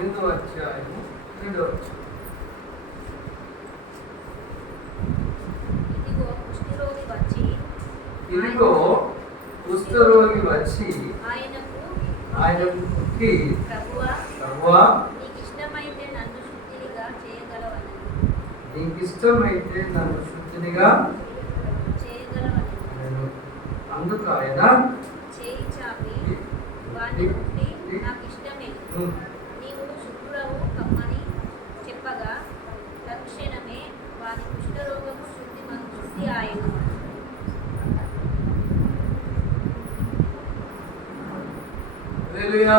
8వ అధ్యాయము 2వ వచనం. ఇదిగో కుష్ఠరోగి వచ్చి ఆయనకి ప్రభువా నీకు ఇష్టమైతే నన్ను శుద్ధినిగా చేయగలవని అందుకు ఆయన చేయి చాపి వాని ముట్టి నాకు ఇష్టమే నీవు శుభ్రవు కమ్మని చెప్పగా తక్షణమే వాని కుష్ఠరోగము శుద్ధి ఆయన. హల్లెలూయా.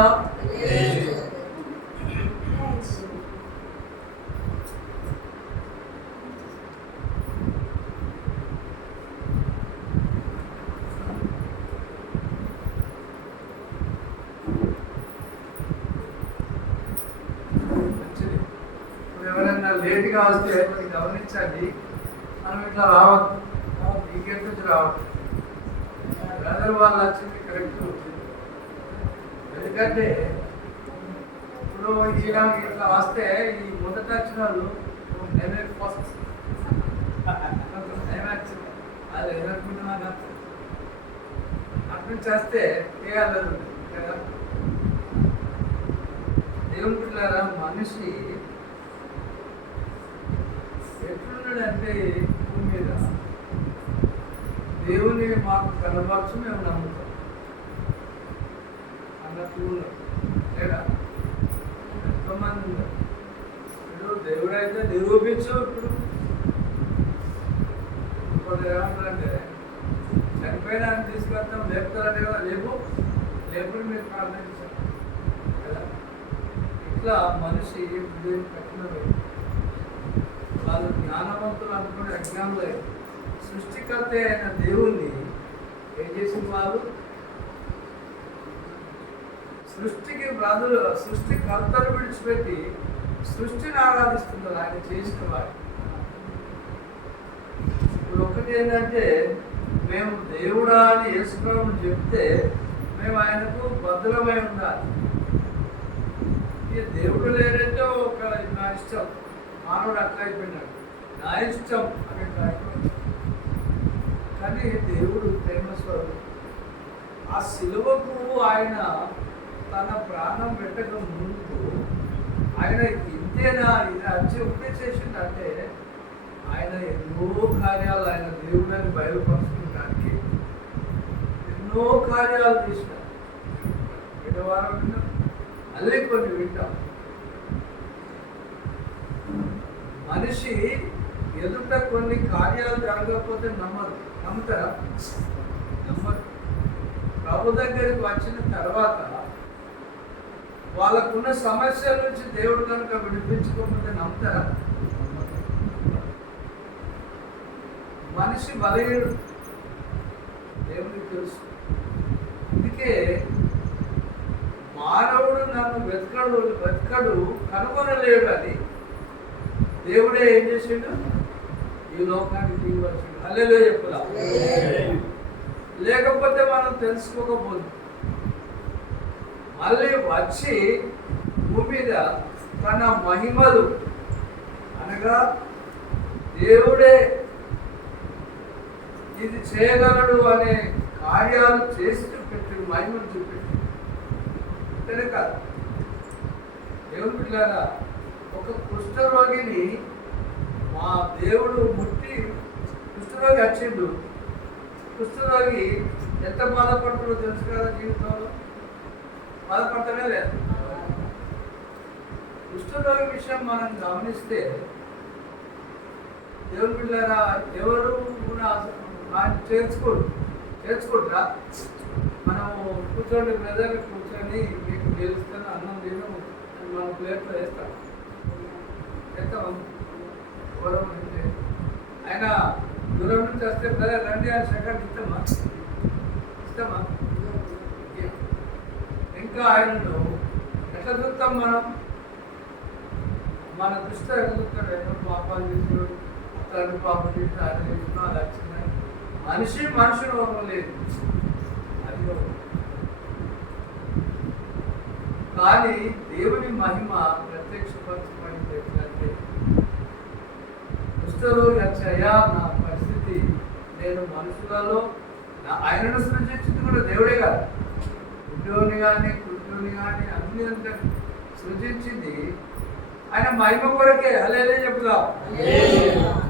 ఎవరైనా లేట్గా వస్తే మీరు గమనించండి, మనం ఇట్లా రావద్దు, ఈ గేట్ నుంచి రావద్దు. బ్రదర్ వాళ్ళు వచ్చింది కరెక్ట్ వచ్చింది. ఎందుకంటే ఇప్పుడు ఇట్లా వస్తే ఈ మొదట వచ్చిన వాళ్ళు ఫస్ట్ అది ఎదుర్కొన్నా అటు నుంచి వస్తే చేయాలి కదా. దేవుని పిల్లరా, మనిషి ఎట్లున్నాడంటే భూమి మీద దేవుని మాకు కనబరచు మేము నమ్ముతాం అన్నట్టు లేదా ఎంతోమంది ఉన్నారు. ఇప్పుడు దేవుడైతే నిరూపించు. ఇప్పుడు ఏమంటారంటే చనిపోయినా తీసుకెళ్తాం, లేపుతారంటే కదా, లేపుడు మీరు ప్రార్థించాం కదా. ఇట్లా మనిషి కఠినమే. వాళ్ళు జ్ఞానవంతులు అనుకునే అజ్ఞానులే. సృష్టికర్త అయిన దేవుణ్ణి ఏం చేసిన వాళ్ళు సృష్టికర్తను విడిచిపెట్టి సృష్టిని ఆరాధిస్తున్నారు ఆయన చేసిన వాడు. ఇప్పుడు ఒకటి ఏంటంటే, మేము దేవుడా అని యేసుప్రభువు చెప్తే మేము ఆయనకు బద్ధులమై ఉండాలి. దేవుడు లేదంటే ఒక నా ఇష్టం, మానవుడు అట్లా అయిపోయినాడు, నా ఇష్టం అనే కార్యక్రమం. కానీ దేవుడు ప్రేమస్వరూపుడు. ఆ సిలువకు ఆయన తన ప్రాణం పెట్టక ముందు ఆయన ఇంతేనా ఇది వచ్చి ఒకటే చేసిందంటే, ఆయన ఎన్నో కార్యాలు ఆయన దేవుడిని బయలుపరుచుకోవడానికి ఎన్నో కార్యాలు చేసినారు. వినవారం విన్నాం, మళ్ళీ కొన్ని వింటాం. మనిషి ఎదుట కొన్ని కార్యాలు జరగకపోతే నమ్ముతారా? నమ్మరు. ప్రభు దగ్గరికి వచ్చిన తర్వాత వాళ్ళకున్న సమస్యల నుంచి దేవుడు కనుక విడిపించుకోకపోతే నమ్ముతారా? మనిషి బలహీనుడు, దేవుడికి తెలుసు. అందుకే మానవుడు నన్ను వెతకడు కనుగొనలేడు అని దేవుడే ఏం చేసిండు? ఈ లోకానికి దిగివచ్చిండు. హల్లెలూయా చెప్పుదా. లేకపోతే మనం తెలుసుకోకపోదు. మళ్ళీ వచ్చి భూమి మీద తన మహిమలు అనగా దేవుడే ఇది చేయగలడు అనే కార్యాలు చేసి చూపెట్టి మహిమను చూపెట్టి అంతేనే కాదు. దేవుని బిడ్డలారా, ఒక కుష్ఠరోగిని మా దేవుడు ముట్టి కుష్ఠరోగి వచ్చిండు. కుష్ఠరోగి ఎంత బాధపడుతుందో తెలుసు కదా. జీవితంలో బాధపడతానే లేదు. కుష్ఠరోగి విషయం మనం గమనిస్తే దేవుని బిడ్డలారా, ఎవరు ఆయన చేర్చుకుంటారా? మనము కూర్చోండి బ్రదర్, కూర్చొని మీకు గెలుస్తాను అన్నం తిను మన ప్లేట్లో వేస్తాం. గౌరవం అంటే ఆయన దూరం నుంచి వస్తే బ్రదర్ రండి అని సెకండ్ ఇస్తామా? ఇంకా ఆయనను ఎట్లా చూస్తాం మనం? మన దృష్టి ఎట్లా చూస్తాడు? ఎన్నో పాపాలు చేసినాడు, అతను పాపం చేసి ఆయన చేసిన అది వచ్చిందని. మనిషిని లేదు. అది కానీ దేవుని మహిమ ప్రత్యక్షపరచబడింది ఎట్లంటే, కుష్ఠరోగి వచ్చాయా నా పరిస్థితి, నేను మనుషులలో ఆయనను సృజించింది కూడా దేవుడే కాదు, గుడ్డోని కానీ కుర్రోని కానీ అన్ని అంతా సృజించింది ఆయన మహిమ కొరకే. హల్లెలూయా చెప్పుదాం.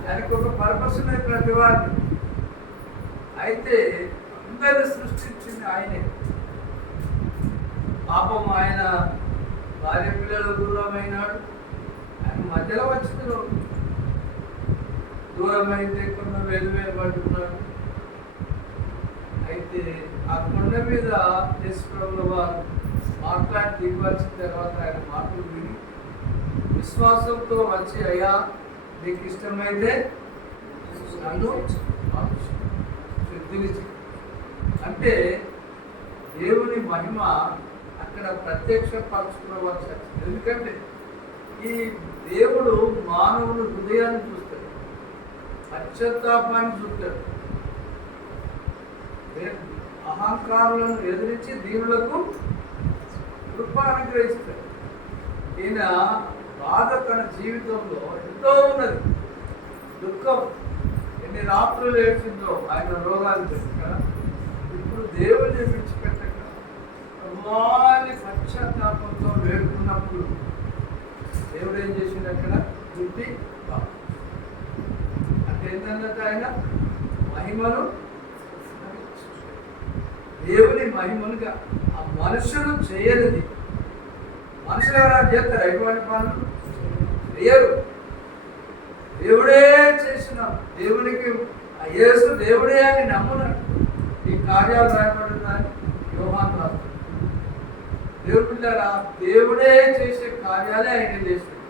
దానికి ఒక పర్పస్ ఉన్నది ప్రతి వారిని. అయితే అందరిని సృష్టించింది ఆయనే. పాపం ఆయన భార్య పిల్లలు దూరమైనాడు, ఆయన మధ్యలో వచ్చింది రోగి. దూరమైతే కొండ వెలువేయబడుతున్నాడు. అయితే ఆ కొండ మీద యేసుప్రభుల వారు మాట్లాడి దిగి వచ్చిన తర్వాత ఆయన మాటలు విని విశ్వాసంతో వచ్చి, అయ్యా నీకు ఇష్టమైతే నన్ను శుద్ధినిచ్చి, అంటే దేవుని మహిమ అక్కడ ప్రత్యక్షపరచుకోవాల్సి వచ్చింది. ఎందుకంటే ఈ దేవుడు మానవుని హృదయాన్ని చూస్తాడు, పశ్చాత్తాపాన్ని చూస్తాడు, అహంకారులను ఎదిరించి దీనులకు కృప అనుగ్రహిస్తాడు. ఈయన బాధ తన జీవితంలో ఎంతో ఉన్నది, దుఃఖం ఎన్ని రాత్రులు ఏడ్చిందో ఆయన రోగాలు తెలుసు. ఇప్పుడు దేవుడిని విడిచిపెట్టక వారి పశ్చాత్తాపంతో వేడుకున్నప్పుడు దేవుడు ఏం చేసిండు అక్కడ బుద్ధి అంటే ఏంటన్నట్టు ఆయన మహిమను, దేవుని మహిమనుగా ఆ మనుషులు చేయనిది. మనుషులు ఎవరైనా చేస్తారు ఎటువంటి పనులు చేయరు, దేవుడే చేసిన. దేవునికి యేసు దేవుడే అని నమ్మున్నాడు. ఈ కార్యాలు రాయబడిందని యోహాను రాస్తాడు. దేవుడు పిల్లరా, దేవుడే చేసే కార్యాలే ఆయన చేస్తాడు.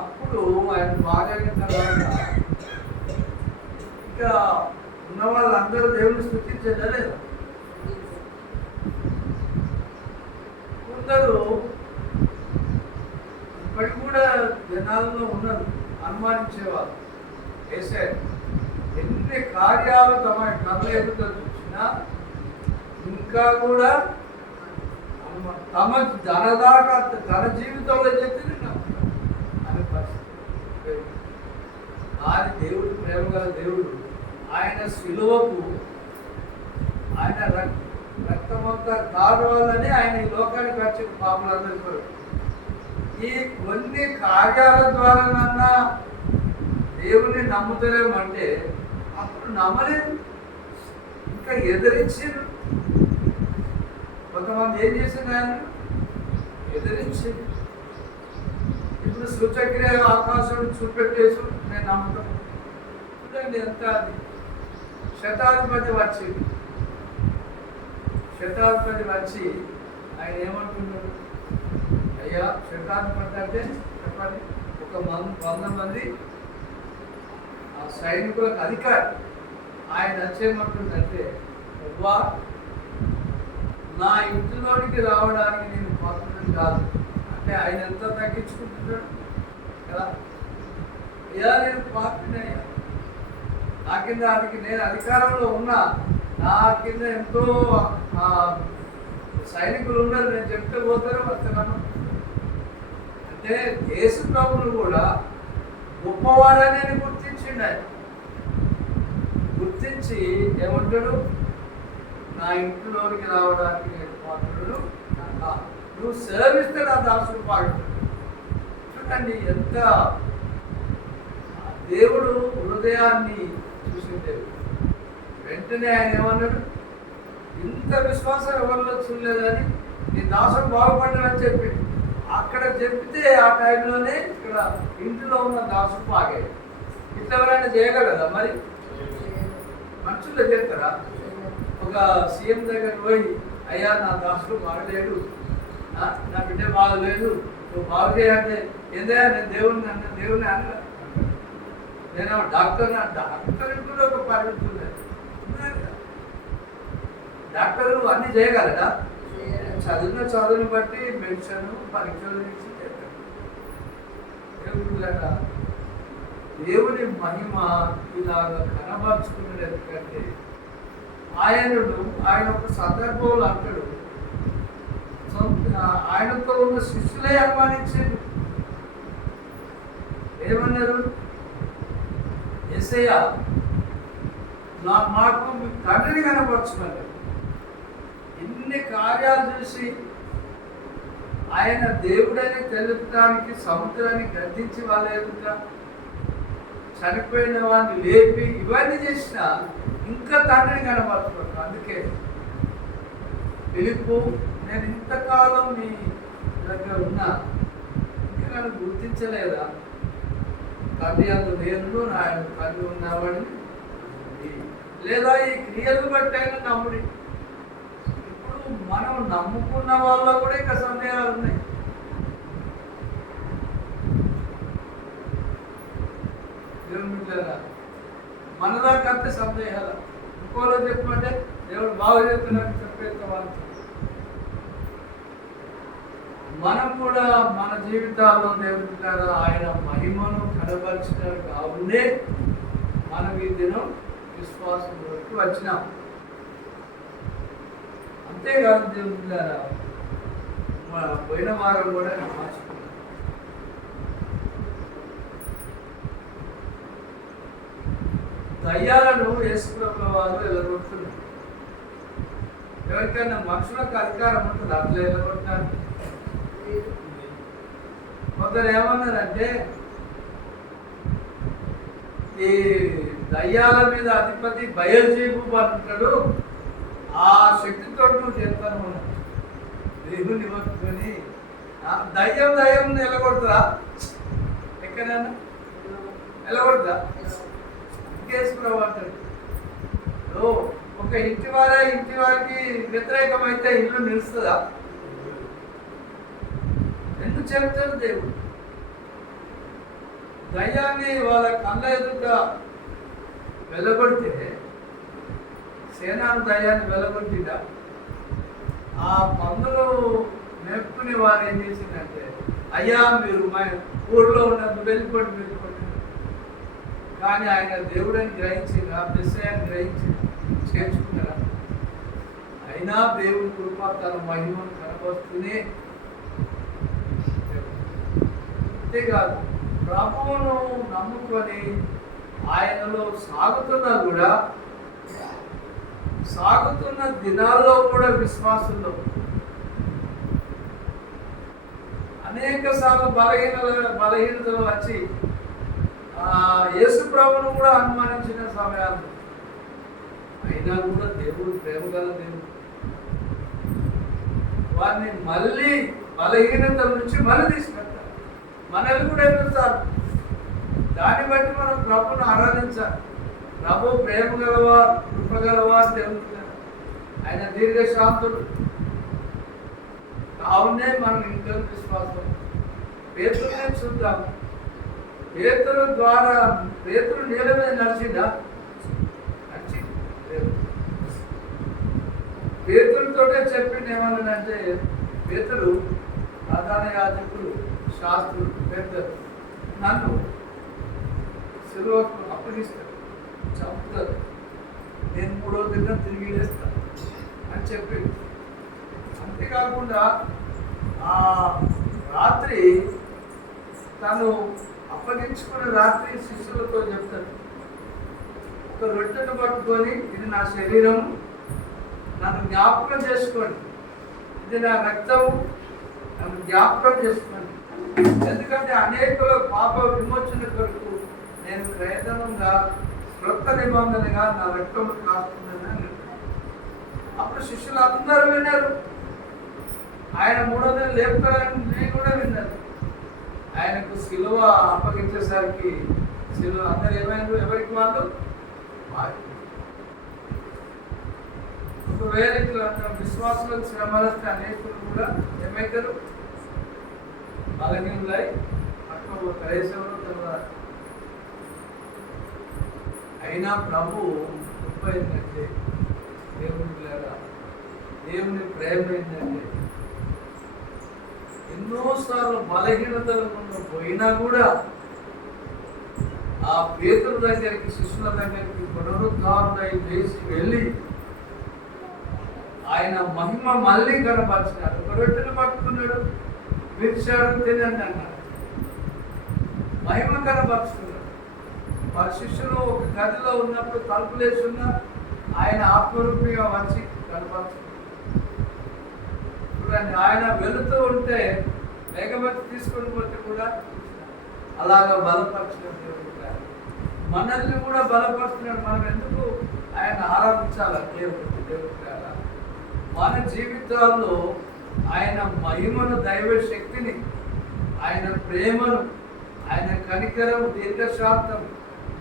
అప్పుడు ఆయన బాగా తర్వాత ఇక ఉన్న వాళ్ళందరూ దేవుని స్తుతించదా లేదా? కొందరు ఇప్పటికి కూడా జనాల్లో ఉన్నారు అనుమానించేవారు. వేసే ఎన్ని కార్యాలు తమ కళ్ళ ఎదుట చూసినా ఇంకా కూడా తమ జనదాకా తన జీవితంలో చెప్పింది అనే పరిస్థితి. కానీ దేవుడు ప్రేమ గల దేవుడు ఆయన శిలువకు ఆయన రక్తమంతా కావాలని ఆయన ఈ లోకానికి వచ్చి పాపలందరూ ఈ కొన్ని కార్యాల ద్వారానన్నా దేవుని నమ్ముతలేమంటే అప్పుడు నమ్మలేదు, ఇంకా ఎదిరించారు. కొంతమంది ఏం చేసింది, ఆయన ఎదిరించింది. ఇప్పుడు సూచక్రియ ఆకాశం చూపెట్టేసి నేను నమ్ముతాను. చూడండి ఎంత అది. శతాధిపతి వచ్చింది, శతాధిపతి వచ్చి ఆయన ఏమంటున్నాడు, అయ్యా శతాధిపతి అంటే చెప్పండి, ఒక 100 మంది ఆ సైనికులకు అధికారి. ఆయన వచ్చేయమంటుందంటే, అవ్వా నా ఇంటిలోనికి రావడానికి నేను పాత్రుడిని కాదు అంటే ఆయన ఎంత తగ్గించుకుంటున్నాడు కదా. అయ్యా నేను పాత్రుని, అయ్యా నా కింద నేను అధికారంలో ఉన్నా, నా కింద ఎంతో సైనికులు ఉన్నారు, నేను చెప్తే పోతారో వస్తున్నాను అంటే యేసు ప్రభువును కూడా గొప్పవాడని గుర్తించిండు. ఆయన గుర్తించి ఏమంటాడు, నా ఇంట్లోనికి రావడానికి నేను పాత్రుడు, నువ్వు సేవిస్తే నా దాసుడు పాడుతాడు. చూడండి ఎంత దేవుడు హృదయాన్ని చూసిన దేవుడు. వెంటనే ఆయన ఏమన్నాడు, ఇంత విశ్వాసం ఎవరిలో చూడలేదని నీ దాసుడు బాగుపడ్డాడని చెప్పి అక్కడ చెప్తే ఆ టైంలోనే ఇక్కడ ఇంట్లో ఉన్న దాసుడు బాగాయి. ఇట్లా ఎవరైనా చేయగలరా? మరి మనుషుల్లో చేస్తారా? ఒక సీఎం దగ్గర పోయి, అయ్యా నా దాసుడు బాగలేడు, నా బిడ్డ బాగలేదు, నువ్వు బాగు చేయాలంటే ఏందయ్యా నేను దేవుని అన్న నేను డాక్టర్ కూడా ఒక పరిమితి ఉంది. డాక్టర్లు అన్నీ చేయగలరా? చదివిన చదువుని బట్టి మెడిసిన్ పరీక్షలు ఇచ్చి చేస్తారు. దేవుడు దేవుని మహిమ ఇలాగా కనబరుచుకునేది. ఎందుకంటే ఆయన ఒక సందర్భంలో అంటాడు, ఆయనతో ఉన్న శిష్యులే అనుమానించారు. ఏమన్నారు? యేసయ్య మాకు మీ తండ్రిని కనపరచుకున్నారు. ఇన్ని కార్యాలు చూసి ఆయన దేవుడని తెలుపడానికి సముద్రాన్ని గద్దించి వాళ్ళ ఎదుట చనిపోయిన వాడిని లేపి ఇవన్నీ చేసిన ఇంకా తండ్రిని కనపరచుకోరు. అందుకే పిలుపు, నేను ఇంతకాలం నీ దగ్గర ఉన్నా ఇంకా నన్ను గుర్తించలేదా? తండ్రి అందు నేను ఆయన తండ్రి ఉన్నవాడిని, లేదా ఈ క్రియలు బట్టి అయినా నమ్ముడి. ఇప్పుడు మనం నమ్ముకున్న వాళ్ళ కూడా ఇంకా సందేహాలు ఉన్నాయి. మనదాకంతే సందేహాలు. ఇంకోలో చెప్పమంటే దేవుడు బాగా చెప్తున్నాడు చెప్పేస్తా వాళ్ళు. మనం కూడా మన జీవితాల్లో దేవుడి ద్వారా ఆయన మహిమను కనబరిచినారు కావునే మనం ఈ దినం విశ్వాసం వరకు వచ్చినాం. అంతేకాదు దేవుడి ద్వారా పోయిన వారం కూడా మార్చుకున్నాం. దయ్యాలను యేసుప్రభుల వారు ఎల్లగొడుతున్నారు. ఎవరికైనా మనుషులకు అధికారం ఉంటుంది అట్లా ఎల్లగొట్టాలి. కొందరు ఏమన్నారంటే ఈ దయ్యాల మీద అధిపతి బయల్జెబూబు అంటాడు, ఆ శక్తితో నువ్వు చేస్తాను దేవుని పట్టుకొని దయ్యం ఎల్లగొడతా ఎక్కడైనా ఎల్లగొడతా కేసుకురావు అంటాడు. ఒక ఇంటి వారికి వ్యతిరేకమైతే ఇల్లు నిలుస్తుందా? ఎందుకు చెప్తాడు దేవుడు? దయ్యాన్ని వాళ్ళ కళ్ళ ఎదుట వెళ్ళగొడితే సేనాను దయ్యాన్ని వెళ్ళగొట్టిదా? ఆ పందులు మేపుకునే వారు ఏం చేసిందంటే, అయ్యా మీరు మా ఊళ్ళో ఉన్నది వెళ్ళిపోండి. కానీ ఆయన దేవుడని గ్రహించిన మెస్సయ్యని గ్రహించి చేర్చుకున్నారా? అయినా దేవుని కృప తన మహిమను కనబరుస్తూనే. అంతేకాదు ప్రభువును నమ్ముకొని ఆయనలో సాగుతున్న దినాల్లో కూడా విశ్వాసంలో అనేక సార్లు బలహీనతలు వచ్చి యేసు ప్రభువును కూడా అనుమానించిన సమయాలు. అయినా కూడా దేవుడు ప్రేమ గల దేవుడు వారిని మళ్ళీ బలహీనతల నుంచి మళ్ళీ తీసుకెళ్తారు. మనల్ని కూడా ఎదుగుతారు. దాన్ని బట్టి మనం ప్రభువును ఆరాధించాలి. ప్రభు ప్రేమ గలవారు, కృప గలవారు దేవుడు. ఆయన దీర్ఘశాంతుడు కావునే మనం ఇంకా విశ్వాసం. పేతురునే చూద్దాం. పేతురు ద్వారా పేతురు నీళ్ళ మీద నడిచిందా? పేతురుతోటే చెప్పింది ఏమన్నాడంటే, పేతురు ప్రధాన యాజకులు, శాస్త్రులు, పెద్దలు నన్ను సిలువకు అప్పగిస్తారు, చంపుతారు, నేను 3వ దినం తిరిగి లేస్తాను అని చెప్పింది. అంతేకాకుండా ఆ రాత్రి తను అప్పగించుకున్న రాత్రి శిష్యులతో చెప్తాడు, ఒక రొట్టెను పట్టుకొని ఇది నా శరీరం, నన్ను జ్ఞాపకం చేసుకోండి, ఇది నా రక్తం, నన్ను జ్ఞాపకం చేసుకోండి. ఎందుకంటే అనేకుల పాప విమోచన కొరకు నేను ప్రయత్నంగా క్రొత్త నిబంధనగా నా రక్తం కాస్తుందని. అప్పుడు శిష్యులు అందరూ విన్నారు. ఆయన 3వ దినం లేపుతారని కూడా విన్నారు. ఆయనకు సిలువ అప్పగించేసరికి సిలువ అందరు ఏమైనా ఎవరికి వాళ్ళు ఒకవేళ ఇట్లా విశ్వాసులకు శ్రమలస్తే అనేకులు కూడా ఏమవుతారు? బలహీనులై అక్కడ కలేశంలో తర్వాత. అయినా ప్రభు గొప్ప ఏంటంటే దేవుని ప్రేమ ఏంటంటే ఎన్నోసార్లు బలహీనతలు పోయినా కూడా ఆ పేతురు దగ్గరికి, శిష్యుల దగ్గరికి పునరుద్ధారణ చేసి వెళ్ళి ఆయన మహిమ మళ్ళీ కనపరిచినాడు. ఒక రొట్టెను పట్టుకున్నాడు, విరిచాడు, తినండి అన్నాడు. మహిమ కనపరుచుకున్నాడు. వారి శిష్యులు ఒక గదిలో ఉన్నప్పుడు తలుపులేసి ఉన్న ఆయన ఆత్మరూపిగా వచ్చి కనపరుచుకున్నాడు. చూడండి, ఆయన వెళుతూ ఉంటే మేఘమతి తీసుకొని పోతే కూడా అలాగా బలపరిచిన దేవుడు. మనల్ని కూడా బలపరుస్తున్నాడు. మనం ఎందుకు ఆయన ఆరాధించాలి? దేవుడు కదా. మన జీవితాల్లో ఆయన మహిమను, దైవ శక్తిని, ఆయన ప్రేమను, ఆయన కనికరం, దీర్ఘశాంతం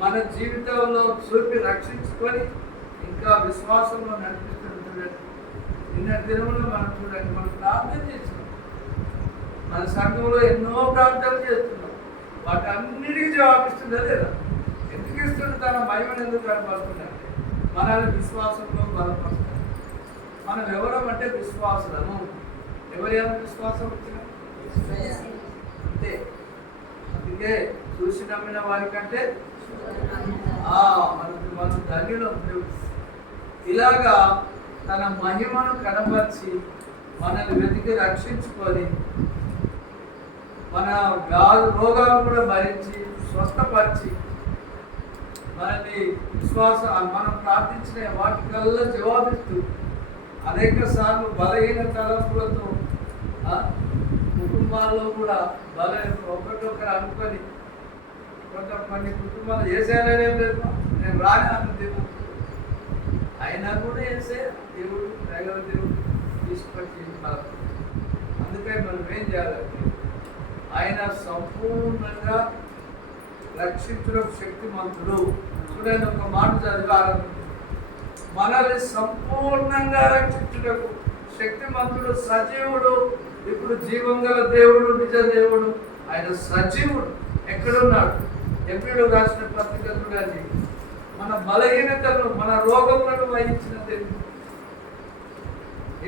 మన జీవితంలో చూపి రక్షించుకొని ఇంకా విశ్వాసంలో నడిపిస్తుంది. నిన్న దినంలో మనం చూడండి, మనం ప్రార్థన చేస్తున్నాం. మన సంఘంలో ఎన్నో ప్రార్థనలు చేస్తున్నాం. వాటి అన్నిటికీ జవాబిస్తుందా లేదా? ఎందుకు ఇస్తుంది? తన మహిమను ఎందుకు కనపడుతుందంటే మనల్ని విశ్వాసంలో బలపరుస్తుంది. మనం ఎవరం అంటే విశ్వాసులము. ఎవరి విశ్వాసం వచ్చినా అంతే. అందుకే చూసి నమ్మిన వారికంటే మనం ధన్యులం. ఇలాగా తన మహిమను కనపరిచి మనల్ని వెతికి రక్షించుకొని మన రోగాలు కూడా భరించి స్వస్థపరిచి మనల్ని మనం ప్రార్థించిన వాటికల్లా జవాబిస్తూ అనేక సార్లు బలహీన తలంపులతో కుటుంబాల్లో కూడా ఒకరికొకరు అనుకొని కొన్ని కుటుంబాలు వేసేయాలనే లేదు, నేను రాని అన్న దేవుడు అయినా కూడా వేసే దేవుడు దైవ దేవుడు తీసుకొచ్చి. అందుకే మనం ఏం చేయాలంటే ఆయన సంపూర్ణంగా రక్షించడం శక్తిమంతుడు. చూడండి, ఒక మాట చదివారు, మనల్ని సంపూర్ణంగా రక్షించుటకు శక్తిమంతుడు, సజీవుడు. ఇప్పుడు జీవం గల దేవుడు, నిజ దేవుడు. ఆయన సజీవుడు. ఎక్కడున్నాడు? ఎప్పుడు రాసిన పత్రిక చూడండి, మన బలహీనతను, మన రోగములను వహించిన దేవుడు.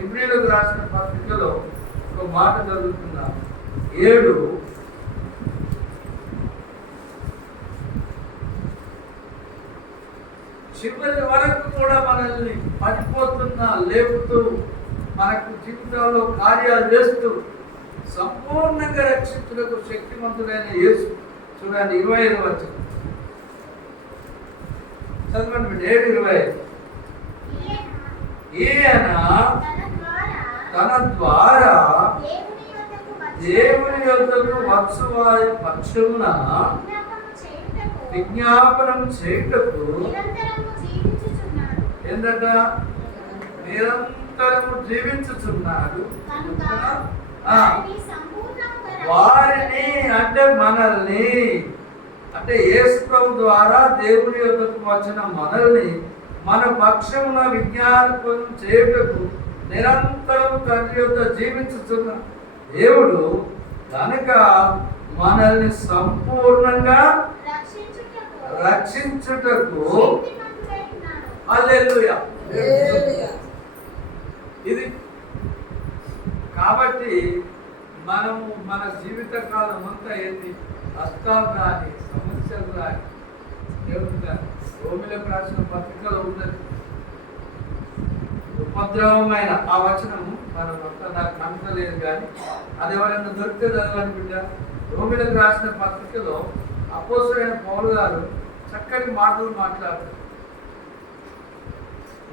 ఎబ్రీలకు రాసిన పత్రికలో ఒక మాట జరుగుతున్నా 7 చివరి వరకు కూడా మనల్ని పడిపోతున్నా లేపుతూ మనకు జీవితాల్లో కార్యాలు చేస్తూ సంపూర్ణంగా రక్షించుటకు శక్తిమంతుడైన యేసు. చూడండి 25 వచనం చదవండి. 7:25 ఈయన తన ద్వారా దేవుని యొద్దకు వచ్చు వారి పక్షమున విజ్ఞాపనం చేయుటకు ఏంటంట? నిరంతరము జీవించుచున్నాడు. వారిని అంటే మనల్ని, అంటే యేసు ప్రభు ద్వారా దేవుని యొద్దకు వచ్చిన మనల్ని మన పక్షమున విజ్ఞాపనం చేయుటకు నిరంతరం తండ్రి యొద్ద జీవించుచున్న దేవుడు కనుక మనల్ని సంపూర్ణంగా రక్షించుటకు హల్లెలూయా. ఇది కాబట్టి మనము మన జీవిత కాలం అంతా ఏంటి? కష్టాలు రాని, సమస్యలు రాని దేవుడు రోమిలకు రాసిన పత్రికలో ఉన్నది. ఉపద్రవమైన ఆ వచనము మనం అంతా నాకు కనపడలేదు, కానీ అది ఎవరైనా దొరికితే చదవని బిడ్డ. రోమిలకు రాసిన పత్రికలో అపోస్తలుడైన పౌలు గారు చక్కటి మాటలు మాట్లాడారు.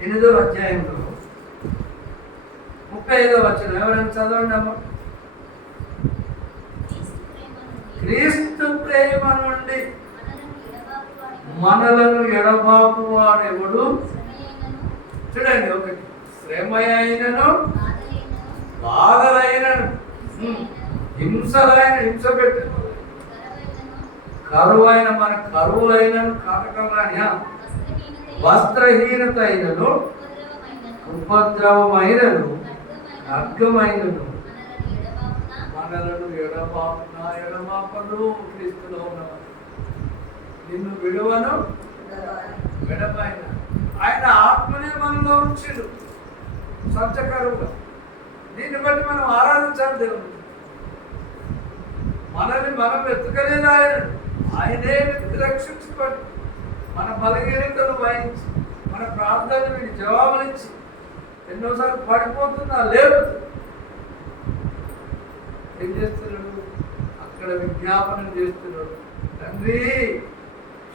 8వ అధ్యాయంలో 35వ వచనం ఎవరైనా చదవండి అమ్మ. క్రీస్తు ప్రేమ నుండి మనలను ఎడబాపు వాడెవడు? చూడండి, ఒకటి శ్రమ అయినను, బాధలైనను, హింసలైన, హింస పెట్టిన కరువైన, మన కరువులైనను, కాటకలైన, వస్త్రహీనత అయినను, ఉపద్రవమైనను, ఖడ్గమైనను మనలను ఎడబాపను క్రీస్తులో ఉన్నవారు. నిన్ను విడువను విడపైన ఆయన ఆత్మనే మనలో ఉంచాడు సంచకరువుగా. దీన్ని బట్టి మనం ఆరాధించాలి దేవుడు. మనల్ని మనం వెతకలేదు ఆయనే వెతికి రక్షించుకోండి. మన బలహీనతను వహించి, మన ప్రార్థనలు జవాబులిచ్చి ఎన్నోసార్లు పడిపోతున్నా లేదు. ఏం చేస్తున్నాడు? అక్కడ విజ్ఞాపనం చేస్తున్నాడు, తండ్రి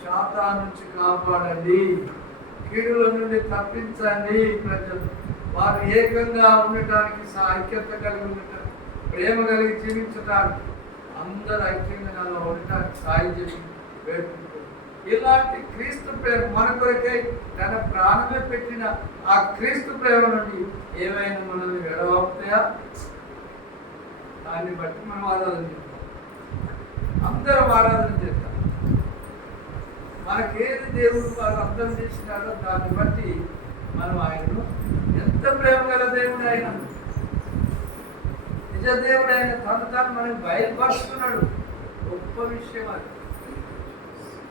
శాతాను నుంచి కాపాడండి, కీడుల నుండి తప్పించండి ప్రజలు. వారు ఏకంగా ఉండటానికి, ఐక్యత కలిగి ఉండటానికి, ప్రేమ కలిగి జీవించడానికి, అందరూ ఐక్యంగా నాలో ఉండటానికి సాయం చేసి వేడుకుంటారు. ఇలాంటి క్రీస్తు ప్రేమ మన కొరకై తన ప్రాణమే పెట్టిన ఆ క్రీస్తు ప్రేమ నుండి ఏమైనా మనల్ని విడవవుతాయా? దాన్ని బట్టి మనం ఆరాధన చేస్తాం, అందరం ఆరాధన చేస్తాం. మనకేది దేవుడు వారు అర్థం చేసినాడో దాన్ని బట్టి మనం ఆయనను, ఎంత ప్రేమ గల దేవుడు ఆయన, నిజ దేవుడు ఆయన, తను మనకు బయలుపరుస్తున్నాడు. గొప్ప విషయం అది.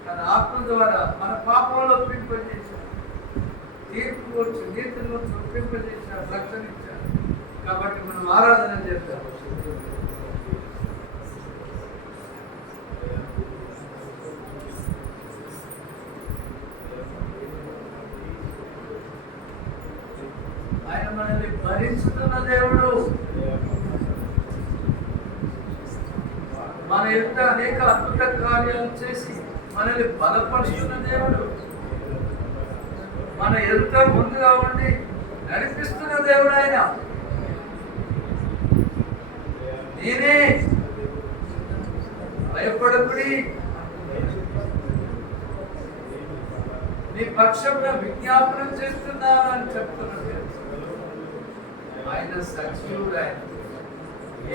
తన ఆత్మ ద్వారా మన పాపంలో ఒప్పింపజేశాడు, తీర్పు వచ్చి నీతిలో వచ్చి ఒప్పింపజేశాడు, రక్షణ ఇచ్చాడు. కాబట్టి మనం ఆరాధన చేద్దాం. ఆయన మనల్ని భరిస్తున్న దేవుడు, మన యొక్క అనేక అద్భుత కార్యాలు చేసి మనల్ని బలపరుస్తున్న దేవుడు, మన ఎదుట ముందుగా ఉండి నడిపిస్తున్న దేవుడు ఆయన. నేనే, భయపడకుడి, నీ పక్షంగా విజ్ఞాపనం చేస్తున్నాను అని చెప్తున్నాడు. ఆయన సజీవుడు, ఆయన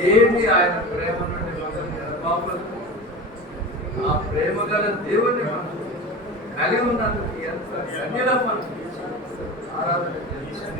ఏది ఆయన ప్రేమ నుండి మనల్ని బాబులకు, ఆ ప్రేమ గల దేవుని మనం కలిగి ఉన్నందుకు ఎంత ధన్యులం. మనం ఆరాధన చేస్తాం.